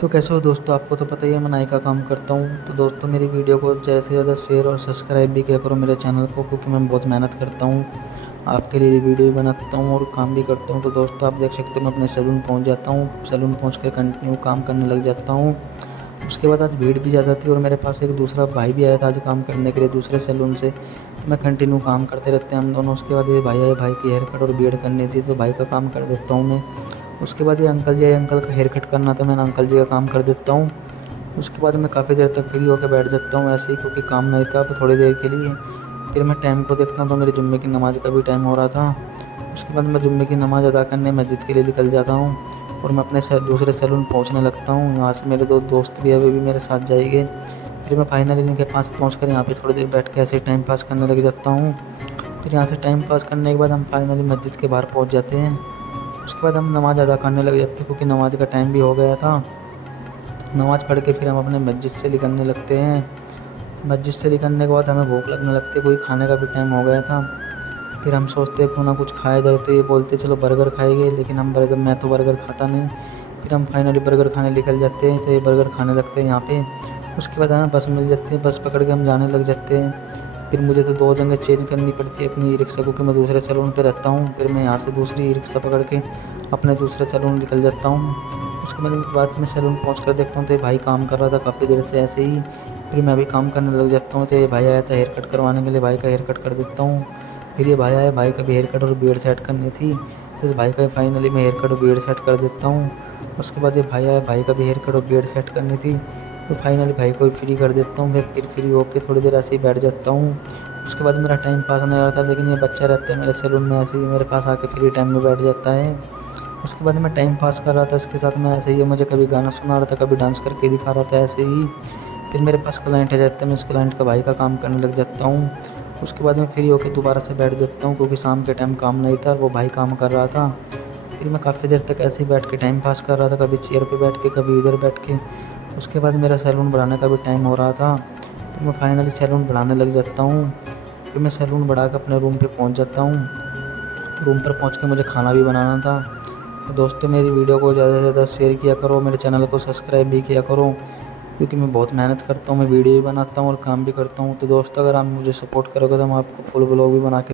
तो कैसे हो दोस्तों, आपको तो पता ही है मैं नाई का काम करता हूँ। तो दोस्तों मेरी वीडियो को ज़्यादा से ज़्यादा शेयर और सब्सक्राइब भी किया करो मेरे चैनल को, क्योंकि मैं बहुत मेहनत करता हूँ। आपके लिए वीडियो भी बनाता हूँ और काम भी करता हूँ। तो दोस्तों आप देख सकते हो मैं अपने सैलून पहुँच जाता हूँ, सैलून पहुँच कर कंटिन्यू काम करने लग जाता हूँ। उसके बाद आज भीड़ भी ज़्यादा थी और मेरे पास एक दूसरा भाई भी आया था आज काम करने के लिए दूसरे सैलून से। तो मैं कंटिन्यू काम करते रहते हैं हम दोनों। उसके बाद ये भाई आए, भाई की हेयर कट और बियर्ड करनी थी तो भाई का काम कर देता हूँ मैं। उसके बाद ये अंकल जी आए, अंकल का हेयर कट करना था, मैंने अंकल जी का काम कर देता हूँ। उसके बाद मैं काफ़ी देर तक फ्री होकर बैठ जाता हूँ ऐसे ही, क्योंकि काम नहीं था तो थोड़ी देर के लिए। फिर मैं टाइम को देखता हूँ तो मेरे जुम्मे की नमाज़ का भी टाइम हो रहा था। उसके बाद मैं जुम्मे की नमाज़ अदा करने मस्जिद के लिए निकल जाता हूँ और मैं अपने दूसरे सैलून पहुँचने लगता हूँ। यहाँ से मेरे 2 दोस्त भी है, वे भी मेरे साथ जाएंगे। फिर मैं फाइनली इनके पास पहुँच कर यहाँ पे थोड़ी देर बैठ के ऐसे टाइम पास करने लग जाता हूँ। फिर यहाँ से टाइम पास करने के बाद हम फाइनली मस्जिद के बाहर पहुँच जाते हैं। उसके बाद हम नमाज़ अदा करने लग जाते हैं, क्योंकि नमाज का टाइम भी हो गया था। नमाज़ पढ़ के फिर हम अपने मस्जिद से निकलने लगते हैं। मस्जिद से निकलने के बाद हमें भूख लगने लगती है, क्योंकि खाने का भी टाइम हो गया था। फिर हम सोचते हैं क्यों ना कुछ खाया जाए, तो ये बोलते चलो बर्गर खाएंगे, लेकिन मैं तो बर्गर खाता नहीं। फिर हम फाइनली बर्गर खाने निकल जाते हैं, तो ये बर्गर खाने लगते हैं यहाँ पे। उसके बाद हमें बस मिल जाती है, बस पकड़ के हम जाने लग जाते हैं। फिर मुझे तो 2 जगह चेंज करनी पड़ती है अपनी ई रिक्शा, क्योंकि मैं दूसरे सैलून पे रहता हूँ। फिर मैं यहाँ से दूसरी ई रिक्शा पकड़ के अपने दूसरे सैलून निकल जाता हूँ। उसके बाद मैं सैलून पहुँच कर देखता हूँ तो ये भाई काम कर रहा था काफ़ी देर से ऐसे ही। फिर मैं भी काम करने लग जाता हूँ, तो ये भाई आया था हेयर कट करवाने के लिए, भाई का हेयर कट कर देता हूँ। फिर ये भाई आया, भाई का भी हेयर कट और बियर्ड सेट करनी थी, तो इस भाई का फाइनली मैं हेयर कट और बियर्ड सेट कर देता हूँ। उसके बाद ये भाई आया, भाई का भी हेयर कट और बियर्ड सेट करनी थी, तो फाइनली भाई को भी फ्री कर देता हूँ। मैं फिर फ्री होकर थोड़ी देर ऐसे ही बैठ जाता हूँ। उसके बाद मेरा टाइम पास नहीं होता, लेकिन ये बच्चा रहता है मेरे सैलून में ऐसे ही मेरे पास आके फ्री टाइम में बैठ जाता है। उसके बाद मैं टाइम पास कर रहा था इसके साथ में ऐसे ही, ये मुझे कभी गाना सुना रहा था, कभी डांस करके दिखा रहा था ऐसे ही। फिर मेरे पास क्लाइंट आ जाते हैं, मैं उस क्लाइंट का भाई का काम करने लग जाता हूँ। उसके बाद मैं फ्री होकर दोबारा से बैठ जाता हूँ, क्योंकि शाम के टाइम काम नहीं था, वो भाई काम कर रहा था। फिर मैं काफ़ी देर तक ऐसे ही बैठ के टाइम पास कर रहा था, कभी चेयर पे बैठ के, कभी इधर बैठ के। उसके बाद मेरा सैलून बढ़ाने का भी टाइम हो रहा था, फिर मैं फाइनली सैलून बढ़ाने लग जाता हूँ। फिर मैं सैलून बढ़ा के अपने रूम पे पहुँच जाता हूँ। तो रूम पर पहुँच के मुझे खाना भी बनाना था। तो दोस्तों मेरी वीडियो को ज़्यादा से ज़्यादा शेयर किया करो, मेरे चैनल को सब्सक्राइब भी किया करो, क्योंकि मैं बहुत मेहनत करता हूँ, मैं वीडियो भी बनाता हूँ और काम भी करता हूँ। तो दोस्तों अगर आप मुझे सपोर्ट करोगे तो मैं आपको फुल ब्लॉग भी बना के